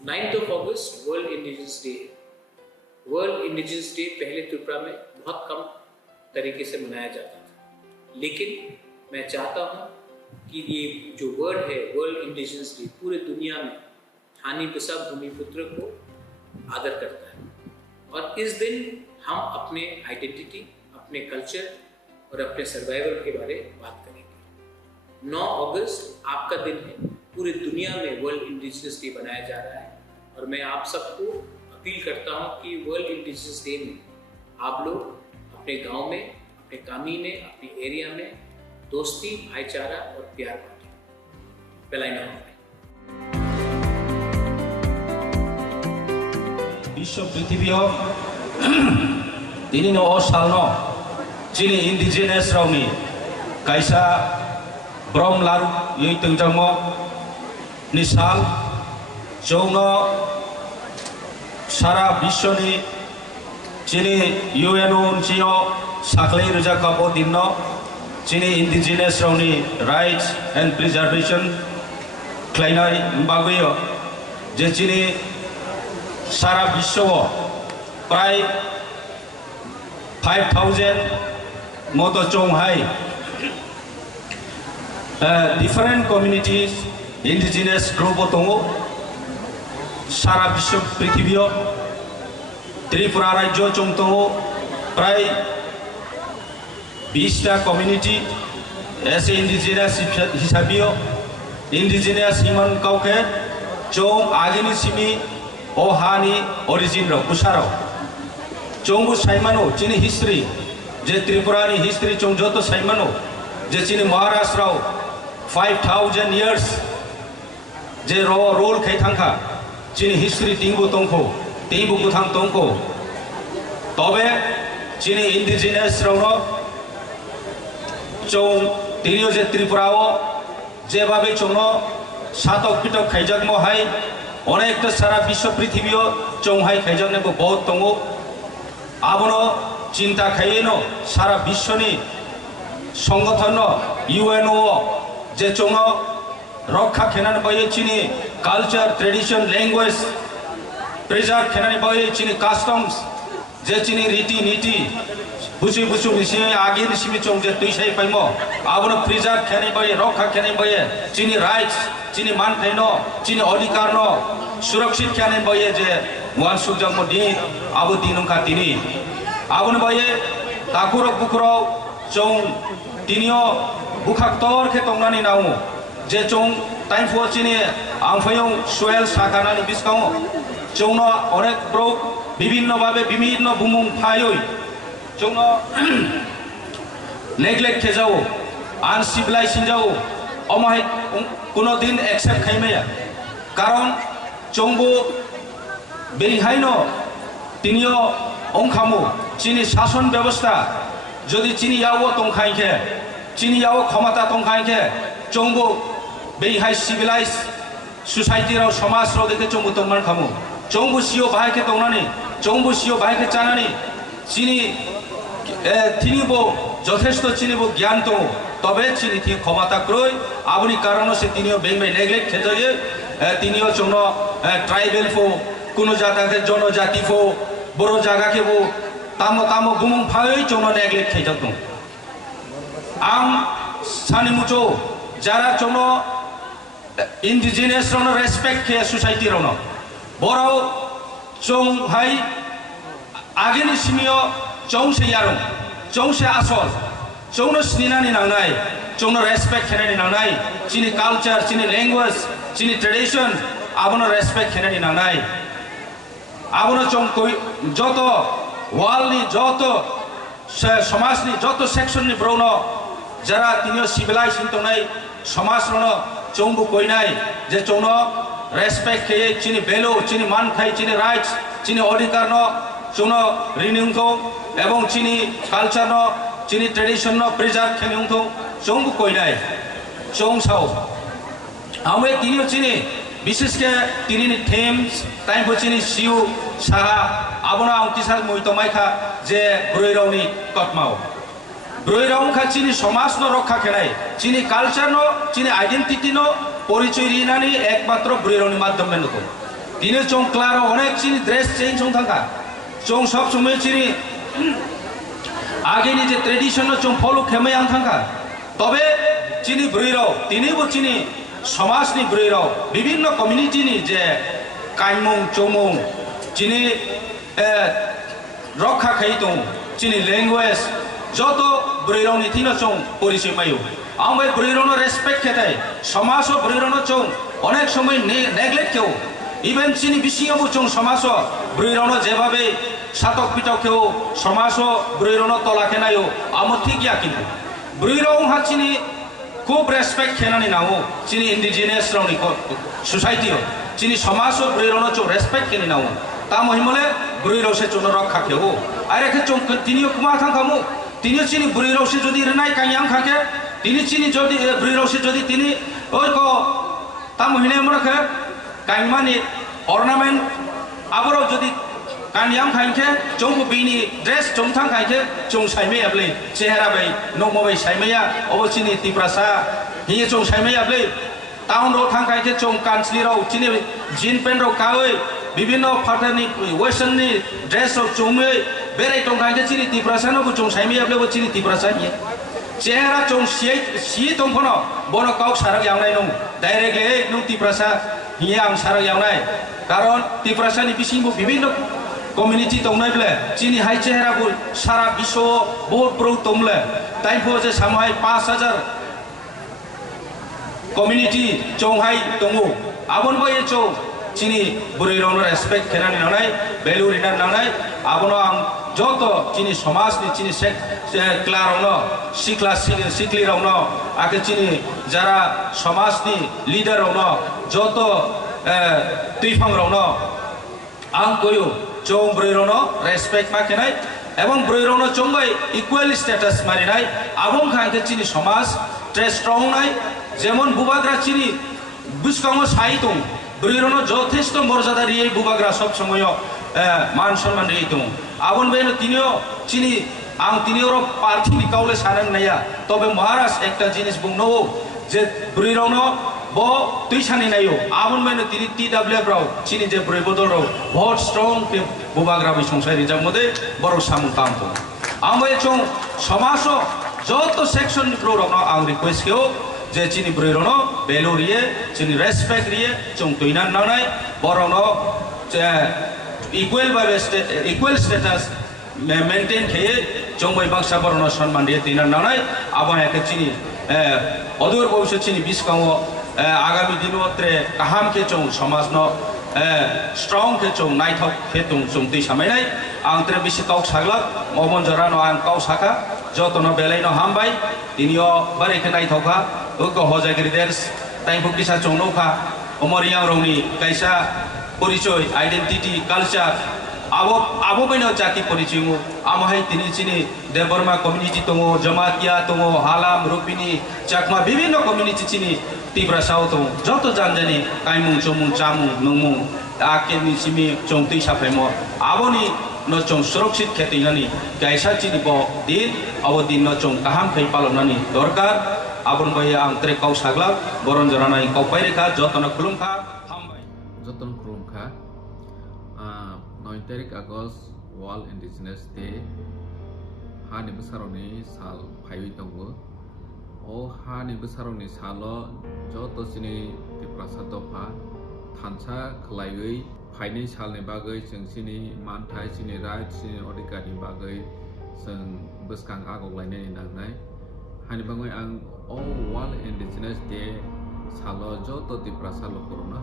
9th of August world indigenous day. World indigenous day पहले त्रिपुरा में बहुत कम तरीके से मनाया जाता था, लेकिन मैं चाहता हूँ कि ये जो वर्ड है वर्ल्ड इंडिजिनस डे पूरे दुनिया में हानि पिसा भूमिपुत्र को आदर करता है। और इस दिन हम अपने आइडेंटिटी, अपने कल्चर और अपने सर्वाइवल के बारे में बात करेंगे। 9 अगस्त आपका दिन है, पूरी दुनिया में वर्ल्ड इंडिजिनस डे मनाया जा रहा है और मैं आप सबको अपील करता हूँ कि वर्ल्ड इंडिजिनस डे में आप लोग अपने गांव में, अपने कामी में, अपने एरिया में दोस्ती, भाईचारा और प्यार बांटें। बेलाइना विश्व पृथ्वी दिनै सालनो चिनी इंडिजिनस रावनि कायसा ब्रह्म लारु यई तंजामो नि साल जौनो सारा विश्वनि चिनी यूएनओ चिनो साखलै रोजा काबो दिनो चिनी इंडिजिनस रावनि राइट्स एंड प्रिजार्वेशन खालायनाय बागैयो जे चिनी सारा विश्व प्राय 5,000 moto chonghai different communities indigenous group tongo सारा विश्व पृथ्वी त्रिपुरा राज्य चों tongo प्राय 20टा कम्युनिटी ऐसे इंडिजिनस हिसाबियो इंडिजिनस हिमन काउके चों आगेनि सिमी ओ हानि ओरिजिन रो कुसारो चोंगु साइमानो चिनी हिस्ट्री जे त्रिपुरानी हिस्ट्री चों जो तो साइमानो जे चिनी महाराष्ट्र 5,000 years जे रोल खे थांखा चिनी हिस्ट्री तिंगु तोंखो तिंगु कुथां तोंखो तबे चिनी इंडिजिनस रोनो चों तिरियो जे त्रिपुराओ जे बाबे चोंनो सातक पिटक खाइजक मोहाय अनेक सारा विश्व पृथ्वी चौहाय खाइजक नेको बहुत तंगो आबनो चिंता खाइनो सारा विश्वनि संगठन यूएनओ जे चोंगो रक्षा खेनानि बाये चिनी कल्चर ट्रेडिशन लैंग्वेज प्रिजर्व खेनानि बाये चिनी कस्टम्स जे चिनी रीति नीति बुसु बुसु निसे आगे निसिमि चों जे तुइसाइ पाइमो आबनो प्रिजर्व खेनानि बाये रक्षा खेनानि बाये चिनी राइट्स चिनी मान खाइनो चिनी अधिकार नो सुरक्षित खेनानि बाये जे wan sujang mo di abu tinung katini abu nabaye takurok bukurok chong tinio bukhak tor ke tongnani nau je chong time for chini amphayong soil sakanani biskao chongno onek bro bibinno babe bibinno bumung phayoi chongno neglect ke jao uncivilized jao omai kuno din accept khaimaya karon chongbo बेरिहाइनो तिनियो ओंखामु चिनी शासन व्यवस्था जदि चिनी यावो तंखाइखे चिनी यावो क्षमता तंखाइखे चोंगो बेरिहाइ civilised society Rao समाज राव देखे चोंगो तंमान खामु चोंगो सियो बाहायखे तंनानि चोंगो सियो बाहायखे चानानि चिनी तिनिबो যথেষ্ট चिनिबो ज्ञान दं तबे चिनी थि क्षमता क्रय आबुनि कारणो से तिनियो बेंगमे नेग्लेक्ट खेजायो तिनियो चोंनो ट्राइबल फो कुनो जाता के जनजाति फो बड़ो जागा के वो तामो तामो गुमुंग फाई चोनो नेग्लेक्ट खेजक दं आं सानि मुचो जारा चोनो इंडिजिनस रोनो रेस्पेक्ट के सोसाइटी रोनो बराव चों भाई आगे नि सिमियो चों से यारो चों से आसल चोनो स्निनानि नांनाय चोनो रेस्पेक्ट खेनानि नांनाय चिनी कल्चर चिनी लैंग्वेज चिनी ट्रेडिशन आबनो रेस्पेक्ट खेनानि नांनाय आबनो चों कोई जतो वालनी जतो समाजनी जतो सेक्शननि ब्रोनो जरा तिनियो सिविलाइजेशन तनाय समाज रोनो चोंबु कोइनाय जे चोनो रेस्पेक्ट खे चिनी भेलु चिनी मान खाइ चिनी राइट्स चिनी अधिकार नो चोनो रिन्यूंग को एवं चिनी कल्चर नो चिनी ट्रेडिशन नो प्रिजर्व खेनिंग को चोंबु कोइनाय चों साउ आमे तिनियो चिनी विशेष के तिनी थेम्स टाइम को चिनी सिउ साहा आबना अंतिसार मोइतमाइखा जे ब्रयरावनि कटमाव ब्रयराव खा चिनी समाज नो रक्षा खेनाय चिनी कल्चर नो चिनी आइडेंटिटी नो परिचय रिनानि एकमात्र ब्रयरावनि माध्यम मेन को তিনি চং ক্লারো অনেক চিনি ড্রেস চেঞ্জ হন থাকা চং সব সময় চিনি আগেনি যে ট্রেডিশন চং ফলো খেমে আন থাকা তবে চিনি ব্রুইরাও তিনিবো চিনি সমাজনি ব্রুইরাও বিভিন্ন কমিউনিটিনি যে কাইমং চৌমং চিনি রক্ষা খাই দं চিনি ল্যাঙ্গুয়েজ যত ব্রুইরাওনি তিনো চং পরিচয় মায়ো आं बे ब्रैरोनो रेसपेक्ट खेताय समाजो ब्रैरोनो चों अनेक समय नेग्लेक्ट खेव इवेन चिनी बिसिङावबो चों समाजो ब्रैरोनो जेभाबे सातक पिटक खेव समाजो ब्रैरोनो तलाखे नायो आमो ठीक या किन्तु ब्रैरों हा चिनी खूब रेसपेक्ट खेनानि नावो चिनी इंडिजिनियस रावनि सोसाइटियो चिनी समाजो ब्रैरोनो चों रेसपेक्ट खेनि नावो ता महिमले ब्रैरो से चों रक्षा खेव आरे खे चों तिनियो कुमा थांखामु तिनियो चिनी ब्रैरो से जदि रनाय कायां खाके তিনি চিনি যদি ব্রুইরাওসে যদি তিনি ওই কো তা মহিনে মরকে কাইমানি অর্নামেন্ট আবারও যদি কানিয়াম খাইকে চৌবো বিনি ড্রেস চংথাং খাইকে চং সাইমে আবলে চেহারা বাই নমবাই সাইমেয়া অবচিনি তিপ্রাসা হিয়ে চং সাইমে আবলে টাউন রো থাং খাইকে চং কানসলি রাও চিনি জিন পেন রো কাওই বিভিন্ন ফাটানি ওয়েস্টার্ননি ড্রেস রো চংমে বেরাই টং খাইকে চিনি তিপ্রাসা নবো চং সাইমে আবলে ও চিনি তিপ্রাসা হিয়ে চেহারা চং সি দंफनो বনো কাউ সারাক यावनाय नं डाइरेक्टली नं तिप्रासा हिये आं साराक यावनाय कारण तिप्रासानि बिसिंबो विभिन्न कम्युनिटी दंनायब्ले चिनि हाय चेहरा बो सारा विश्व बहुत ब्रो दंले ताइफो जे सामाय 5000 कम्युनिटी चंहाय दंगो आबनबो ए चौ चिनि ब्रैरोनो रेसपेक्ट खेनानि नानाय भ्यालु रिनार नानाय आबनो आं যত চিনি সমাজনি চিনি ক্লারনো সিক্লিরাवनो আগে চিনি যারা সমাজনি লিডারवनो যত তুইফাংরাवनो আং কয়ো চং ব্রৈরনো রেসপেক্ট মাখেনাই এবং ব্রৈরনো চংবাই ইকুয়াল স্ট্যাটাস মারিনাই আবং খাইকে চিনি সমাজ ট্রে স্ট্রং নাই যেমন বুবাগ্রা চিনি বুসকামো সাই দं ব্রৈরনো যথেষ্ট মর্যাদা রিয়ে বুবাগ্রা সব সময় मान सम्मान रे दं आबन बेनो तिनियो चिनी आं तिनियो पार्थि निकावले सानन नाया तबे महाराज एकटा जिनिस बुंनो जे ब्रैरोनो बो तुइसानि नायो आबन बेनो तिनि टीडब्ल्यूएफ राव चिनी जे ब्रै बदल राव बहुत स्ट्रंग पे बुबाग्रा बि संसार रिजाम मदे बरो सामु काम दं आं बे चों समाजो जत सेक्शन प्रो राव आं रिक्वेस्ट केओ जे चिनी ब्रैरोनो भ्यालु रिये चिनी रेसपेक्ट रिये चों तुइनान नानाय बरोनो इक्वल स्टेटास मेंटेन खेये चंबाई बाक्सा बरनो सम्मान दिए तिना नानाय आबो एके चिनी अदूर भविष्य चिनी बिस्काओ आगामी दिनो त्रे काहाम के चों समाजनो स्ट्रंग के चों नाइथक के चों दै सामायनाय आं त्रे बिसि काउ साग्लाक मबन जरानो आं काउ साखा जतनो बेलायनो हामबाय तिनियो बारेके नाइथका ओको हजागिरि देर्स टाइम फुकिसा चों नौखा अमरियां रौनि काइसा परिचय आइडेंटिटी कल्चर आबो बेनो जाति परिचय मु आमहाय तिनि चिनि देवबर्मा कम्युनिटी दङ जमातिया दङ हालाम रुपिनी चाकमा विभिन्न कम्युनिटी चिनि तिब्रासाव दङ जत जानजानि काइमुं चमुं चामुं नमुं आके निसिमि चंतै साफायमो आबोनि न चं सुरक्षित खेतैनानि गायसा चिनि ब दिन अब दिन न चं गाहाम खै पालनानि दरकार आबन बाय आं त्रे काउ साग्ला बरन जरानाय काउ पाइरेखा जतन खुलुमखा Joton Krumka 9 tarik Agustus World Indigenous Day Hani besaroni sal phaiwi tongo o hani besaroni salo joto sini tiprasa dofa thansa khlaiwi phaini salni bagai जों sini manthai sini right sini odikani bagai जों beskang agoglainai nangnai hani bangai ang o World Indigenous Day salo joto tiprasa lokorona